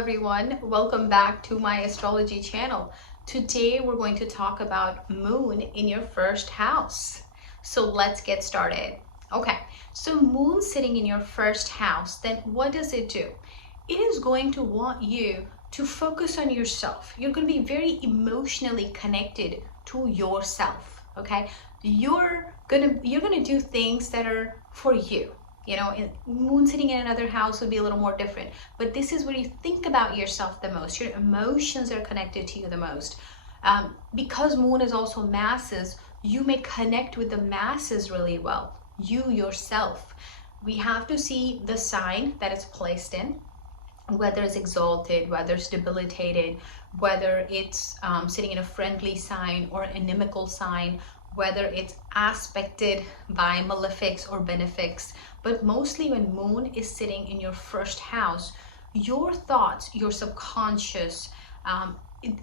everyone, welcome back to my astrology channel. Today we're going to talk about moon in your first house. So let's get started. Okay, so moon sitting in your first house, then what does it do? It is going to want you to focus on yourself. You're going to be very emotionally connected to yourself. Okay, you're gonna do things that are for you. You know, moon sitting in another house would be a little more different, but this is where you think about yourself the most. Your emotions are connected to you the most. Because moon is also masses, you may connect with the masses really well. You yourself. We have to see the sign that it's placed in, whether it's exalted, whether it's debilitated, whether it's sitting in a friendly sign or an inimical sign, whether it's aspected by malefics or benefics. But mostly when moon is sitting in your first house, your thoughts, your subconscious,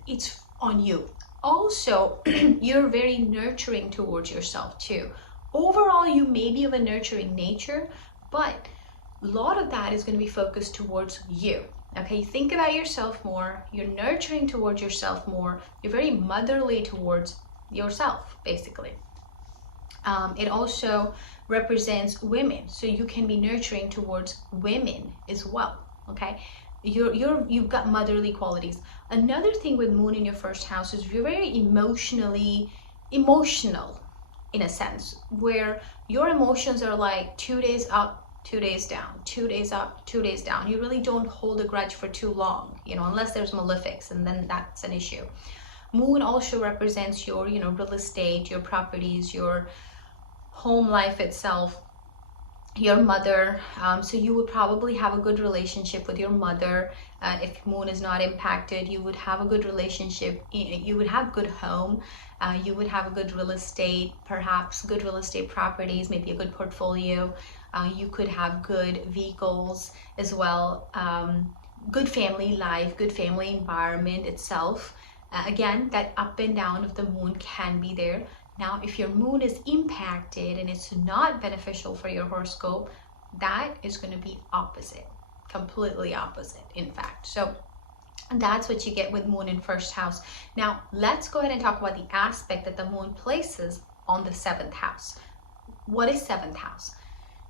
it's on you. Also, you're very nurturing towards yourself too. Overall, you may be of a nurturing nature, but a lot of that is going to be focused towards you. Okay, think about yourself more. You're nurturing towards yourself more. You're very motherly towards yourself, basically. It also represents women, so you can be nurturing towards women as well. Okay, you've got motherly qualities. Another thing with moon in your first house is you're very emotional in a sense, where your emotions are like 2 days up, 2 days down, 2 days up, 2 days down. You really don't hold a grudge for too long, you know, unless there's malefics, and then that's an issue. Moon also represents your, real estate, your properties, your home life itself, your mother. So you would probably have a good relationship with your mother. If moon is not impacted, you would have a good relationship. You would have good home. You would have a good real estate, perhaps good real estate properties, maybe a good portfolio. You could have good vehicles as well. Good family life, good family environment itself. Again, that up and down of the moon can be there. Now, if your moon is impacted and it's not beneficial for your horoscope, that is going to be opposite, completely opposite, in fact. So that's what you get with moon in first house. Now, let's go ahead and talk about the aspect that the moon places on the seventh house. What is seventh house?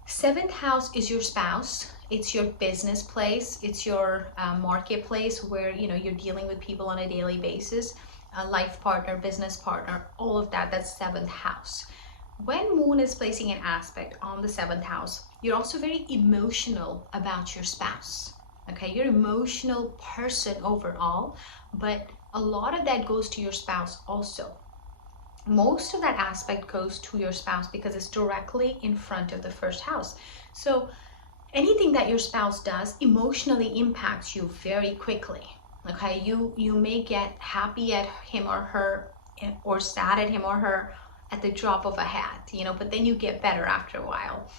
Seventh house is your spouse. It's your business place. It's your marketplace where, you're dealing with people on a daily basis. A life partner, business partner, all of that. That's seventh house. When moon is placing an aspect on the seventh house, you're also very emotional about your spouse. Okay, you're an emotional person overall, but a lot of that goes to your spouse also. Most of that aspect goes to your spouse because it's directly in front of the first house. So anything that your spouse does emotionally impacts you very quickly. Okay, you may get happy at him or her, or sad at him or her at the drop of a hat, but then you get better after a while.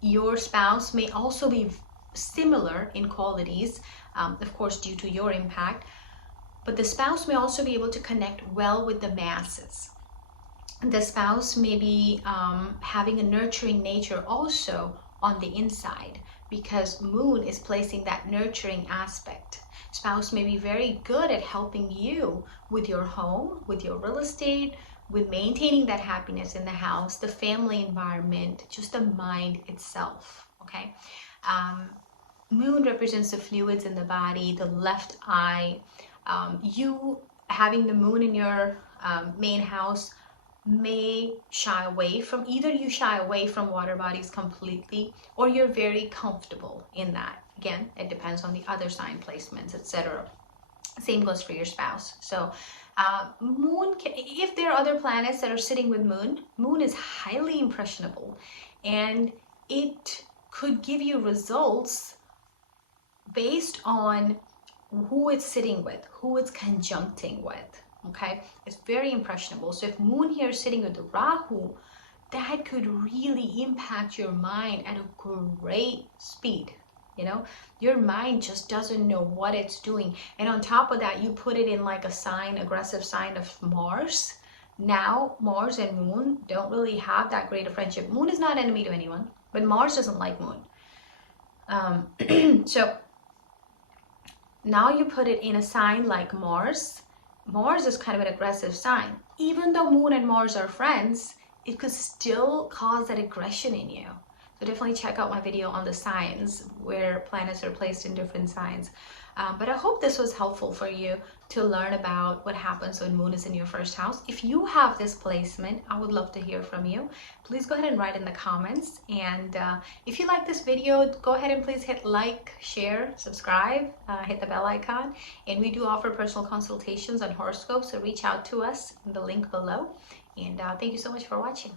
Your spouse may also be similar in qualities, of course, due to your impact, but the spouse may also be able to connect well with the masses. The spouse may be having a nurturing nature also on the inside, because moon is placing that nurturing aspect. Spouse may be very good at helping you with your home, with your real estate, with maintaining that happiness in the house, the family environment, just the mind itself. Okay, moon represents the fluids in the body, the left eye. You having the moon in your main house may shy away from, either you shy away from water bodies completely, or you're very comfortable in that. Again, it depends on the other sign placements, etc. Same goes for your spouse. So moon if there are other planets that are sitting with moon is highly impressionable, and it could give you results based on who it's sitting with, who it's conjuncting with. Okay, it's very impressionable. So if moon here is sitting with the Rahu, that could really impact your mind at a great speed. Your mind just doesn't know what it's doing, and on top of that, you put it in like a sign, aggressive sign of Mars. Now Mars and moon don't really have that great a friendship. Moon is not enemy to anyone, but Mars doesn't like moon. So Now you put it in a sign like Mars. Mars is kind of an aggressive sign. Even though Moon and Mars are friends, it could still cause that aggression in you. So definitely check out my video on the signs where planets are placed in different signs. But I hope this was helpful for you to learn about what happens when Moon is in your first house. If you have this placement, I would love to hear from you. Please go ahead and write in the comments. And if you like this video, go ahead and please hit like, share, subscribe, hit the bell icon. And we do offer personal consultations on horoscopes, so reach out to us in the link below. And thank you so much for watching.